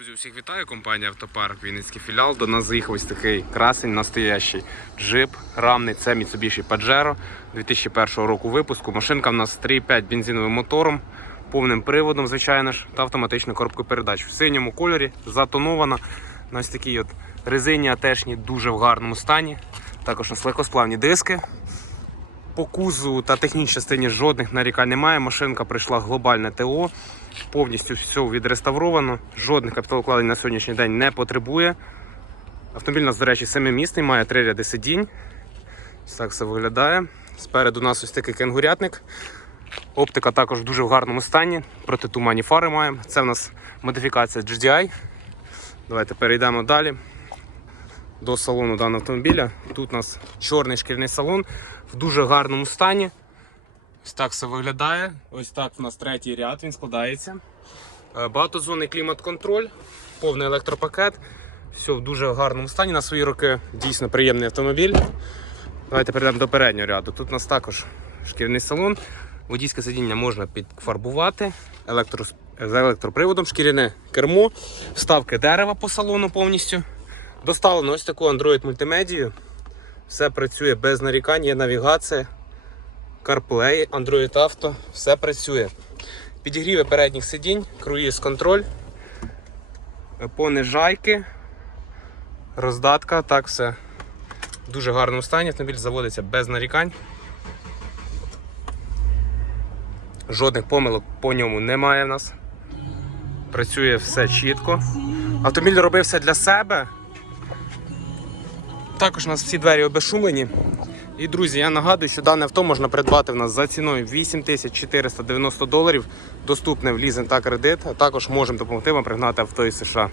Друзі, всіх вітаю. Компанія Автопарк, Вінницький філіал. До нас заїхав ось такий красень, настоящий джип, рамний. Це Mitsubishi Pajero 2001 року випуску. Машинка в нас 3,5 бензиновим мотором, повним приводом, звичайно ж, та автоматичною коробкою передач. В синьому кольорі, затонована. На ось такій от резині атешні, дуже в гарному стані. Також у нас легкосплавні диски. По кузу та технічній частині жодних нарікань немає. Машинка прийшла глобальне ТО, повністю все відреставровано. Жодних капіталокладень на сьогоднішній день не потребує. Автомобіль у нас, до речі, семимісний, має три ряди сидінь. Так все виглядає. Спереду у нас ось такий кенгурятник. Оптика також в дуже в гарному стані. Протитуманні фари маємо. Це в нас модифікація GDI. Давайте перейдемо далі до салону даного автомобіля. Тут у нас чорний шкірний салон в дуже гарному стані. Ось так все виглядає. Ось так у нас третій ряд, він складається. Е, Багатозонний клімат-контроль, повний електропакет. Все в дуже гарному стані. На свої роки дійсно приємний автомобіль. Давайте перейдемо до переднього ряду. Тут у нас також шкірний салон. Водійське сидіння можна підфарбувати. Електро... З електроприводом, шкіряне кермо, вставки дерева по салону повністю. Доставлено ось таку Android мультимедію. Все працює без нарікань, є навігація, CarPlay, Android Auto, все працює. Підігріви передніх сидінь, круїз контроль, понижайки, роздатка, так все дуже гарному стані. Автомобіль заводиться без нарікань. Жодних помилок по ньому немає в нас. Працює все чітко. Автомобіль робив все для себе. Також у нас всі двері обешумлені. І друзі, я нагадую, що дане авто можна придбати в нас за ціною 8490 доларів. Доступне в лізинг та кредит. А також можемо допомогти вам пригнати авто із США.